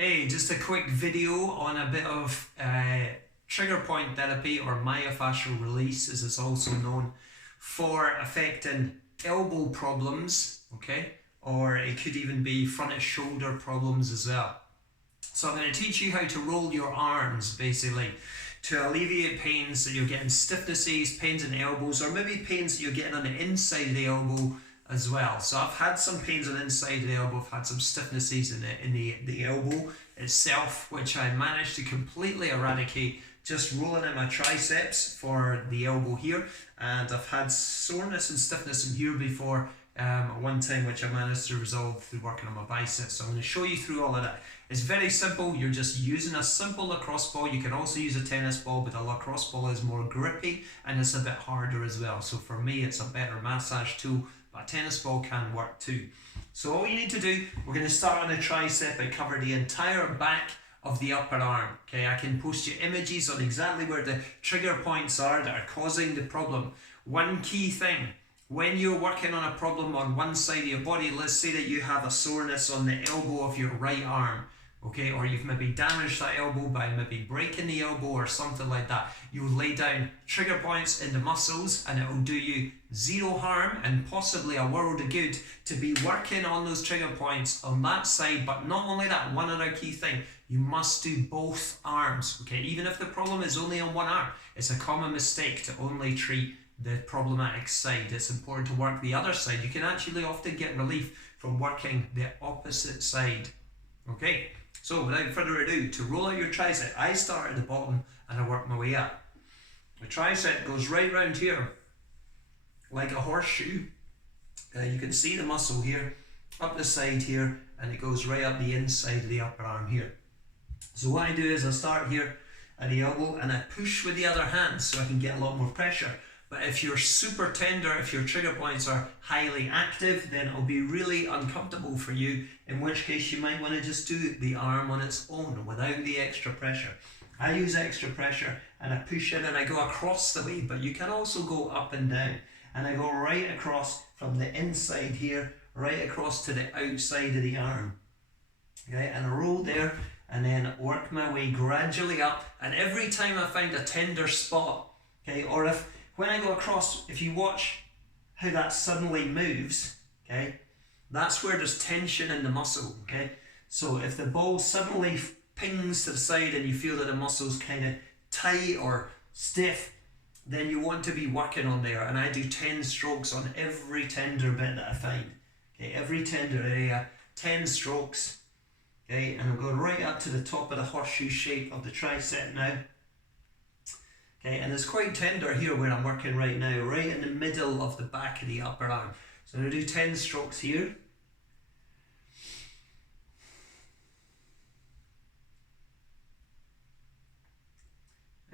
Hey, just a quick video on a bit of trigger point therapy, or myofascial release as it's also known, for affecting elbow problems, okay? Or it could even be front of shoulder problems as well. So I'm going to teach you how to roll your arms basically to alleviate pains that you're getting, stiffnesses, pains in the elbows, or maybe pains that you're getting on the inside of the elbow as well. So I've had some pains on the inside of the elbow, I've had some stiffnesses in the elbow itself, which I managed to completely eradicate just rolling out my triceps for the elbow here. And I've had soreness and stiffness in here before one time, which I managed to resolve through working on my biceps. So I'm going to show you through all of that. It's very simple. You're just using a simple lacrosse ball. You can also use a tennis ball, but a lacrosse ball is more grippy and it's a bit harder as well. So for me, it's a better massage tool, but a tennis ball can work too. So all you need to do, we're going to start on the tricep and cover the entire back of the upper arm. Okay, I can post you images on exactly where the trigger points are that are causing the problem. One key thing, when you're working on a problem on one side of your body, let's say that you have a soreness on the elbow of your right arm, okay, or you've maybe damaged that elbow by maybe breaking the elbow or something like that, you lay down trigger points in the muscles and it will do you zero harm and possibly a world of good to be working on those trigger points on that side. But not only that, one other key thing, you must do both arms, okay? Even if the problem is only on one arm, it's a common mistake to only treat the problematic side. It's important to work the other side. You can actually often get relief from working the opposite side. Okay, so without further ado, to roll out your tricep, I start at the bottom and I work my way up. The tricep goes right round here like a horseshoe. You can see the muscle here, up the side here, and it goes right up the inside of the upper arm here. So what I do is I start here at the elbow and I push with the other hand so I can get a lot more pressure. But if you're super tender, if your trigger points are highly active, then it'll be really uncomfortable for you, in which case you might want to just do the arm on its own without the extra pressure. I use extra pressure and I push in and I go across the way, but you can also go up and down. And I go right across from the inside here, right across to the outside of the arm. Okay, and I roll there and then work my way gradually up. And every time I find a tender spot, okay, or when I go across, if you watch how that suddenly moves, okay, that's where there's tension in the muscle, okay? So if the ball suddenly pings to the side and you feel that the muscle's kind of tight or stiff, then you want to be working on there. And I do 10 strokes on every tender bit that I find. Okay, every tender area, 10 strokes. Okay, and I'm going right up to the top of the horseshoe shape of the tricep now. Okay, and it's quite tender here where I'm working right now, right in the middle of the back of the upper arm. So I'm going to do 10 strokes here.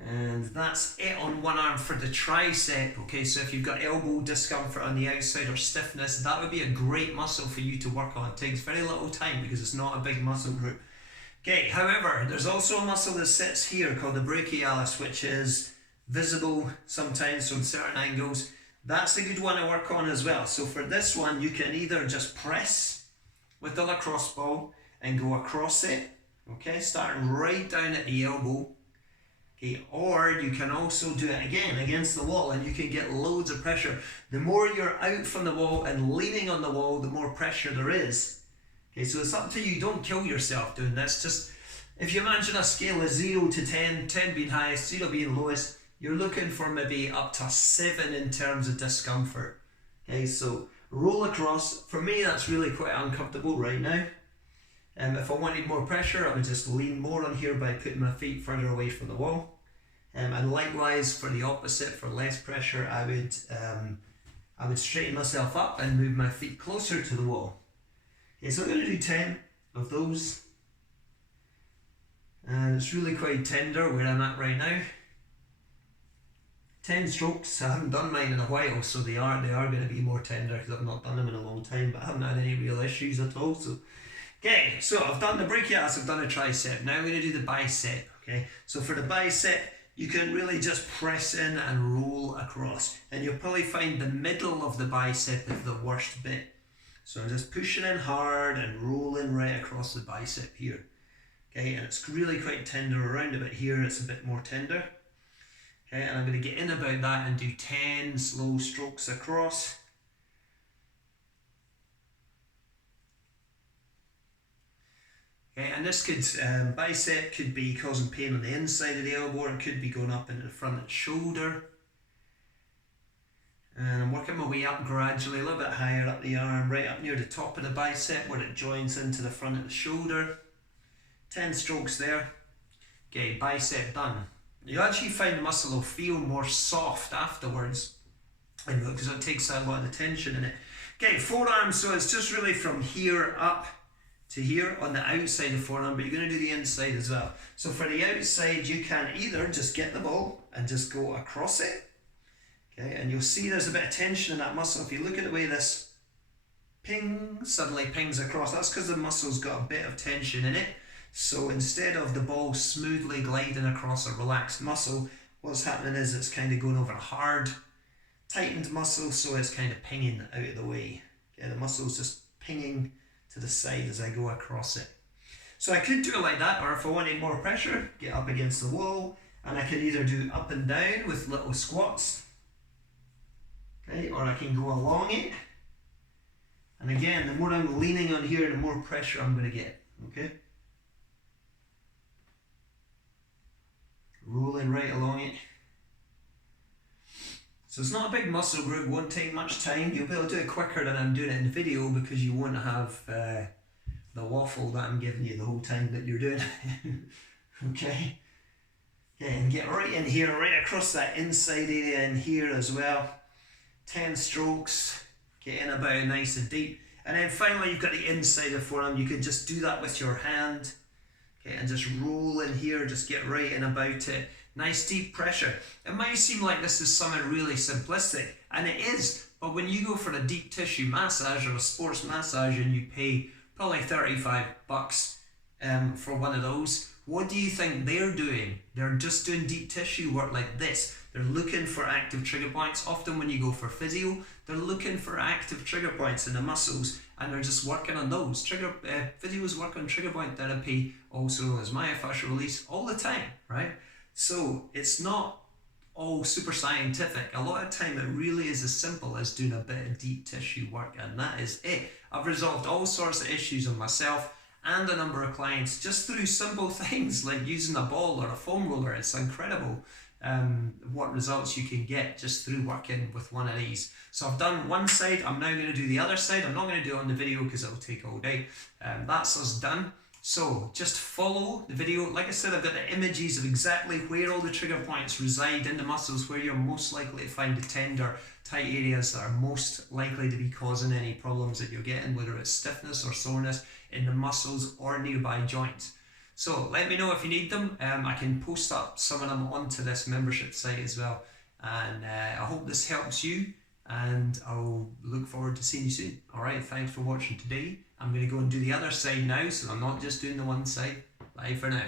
And that's it on one arm for the tricep. Okay, so if you've got elbow discomfort on the outside or stiffness, that would be a great muscle for you to work on. It takes very little time because it's not a big muscle group. Okay, however, there's also a muscle that sits here called the brachialis, which is visible sometimes from certain angles. That's a good one to work on as well. So for this one, you can either just press with the lacrosse ball and go across it, okay, starting right down at the elbow. Okay, or you can also do it again against the wall and you can get loads of pressure. The more you're out from the wall and leaning on the wall, the more pressure there is. Okay, so it's up to you. Don't kill yourself doing this. Just, if you imagine a scale of 0 to 10, 10 being highest, 0 being lowest, you're looking for maybe up to 7 in terms of discomfort. Okay, so roll across. For me, that's really quite uncomfortable right now. If I wanted more pressure, I would just lean more on here by putting my feet further away from the wall. And likewise for the opposite, for less pressure, I would straighten myself up and move my feet closer to the wall. Okay, so I'm going to do 10 of those. And it's really quite tender where I'm at right now. 10 strokes. I haven't done mine in a while, so they are going to be more tender because I've not done them in a long time, but I haven't had any real issues at all. So, okay, so I've done the brachialis, I've done a tricep. Now I'm going to do the bicep. Okay, so for the bicep, you can really just press in and roll across, and you'll probably find the middle of the bicep is the worst bit. So I'm just pushing in hard and rolling right across the bicep here. Okay, and it's really quite tender around about here, it's a bit more tender. Okay, and I'm going to get in about that and do 10 slow strokes across. Okay, and this could, bicep could be causing pain on the inside of the elbow, or it could be going up into the front of the shoulder. And I'm working my way up gradually, a little bit higher up the arm, right up near the top of the bicep where it joins into the front of the shoulder. 10 strokes there. Okay, bicep done. You actually find the muscle will feel more soft afterwards because it takes a lot of the tension in it. Okay, forearm, so it's just really from here up to here on the outside of the forearm, but you're going to do the inside as well. So for the outside, you can either just get the ball and just go across it. Okay, and you'll see there's a bit of tension in that muscle. If you look at the way this ping suddenly pings across, that's because the muscle's got a bit of tension in it. So instead of the ball smoothly gliding across a relaxed muscle, what's happening is it's kind of going over a hard, tightened muscle, so it's kind of pinging out of the way. Okay, the muscle's just pinging to the side as I go across it. So I could do it like that, or if I wanted more pressure, get up against the wall, and I could either do up and down with little squats. Okay, or I can go along it, and again, the more I'm leaning on here, the more pressure I'm going to get. Okay, rolling right along it. So it's not a big muscle group, won't take much time. You'll be able to do it quicker than I'm doing it in the video because you won't have the waffle that I'm giving you the whole time that you're doing. Okay, yeah, and get right in here, right across that inside area in here as well. 10 strokes, get in about nice and deep. And then finally you've got the inside of the forearm. You can just do that with your hand. Okay, and just roll in here, just get right in about it. Nice deep pressure. It might seem like this is something really simplistic, and it is, but when you go for a deep tissue massage or a sports massage and you pay probably $35 for one of those, what do you think they're doing? They're just doing deep tissue work like this. They're looking for active trigger points. Often when you go for physio, they're looking for active trigger points in the muscles, and they're just working on those. Physios work on trigger point therapy, also known as myofascial release, all the time, right? So it's not all super scientific. A lot of time it really is as simple as doing a bit of deep tissue work, and that is it. I've resolved all sorts of issues on myself and a number of clients just through simple things like using a ball or a foam roller. It's incredible what results you can get just through working with one of these. So I've done one side, I'm now going to do the other side. I'm not going to do it on the video because it'll take all day. That's us done. So just follow the video. Like I said, I've got the images of exactly where all the trigger points reside in the muscles, where you're most likely to find the tender, tight areas that are most likely to be causing any problems that you're getting, whether it's stiffness or soreness in the muscles or nearby joints. So let me know if you need them. I can post up some of them onto this membership site as well. And I hope this helps you, and I'll look forward to seeing you soon. Alright, thanks for watching today. I'm going to go and do the other side now, so I'm not just doing the one side. Bye for now.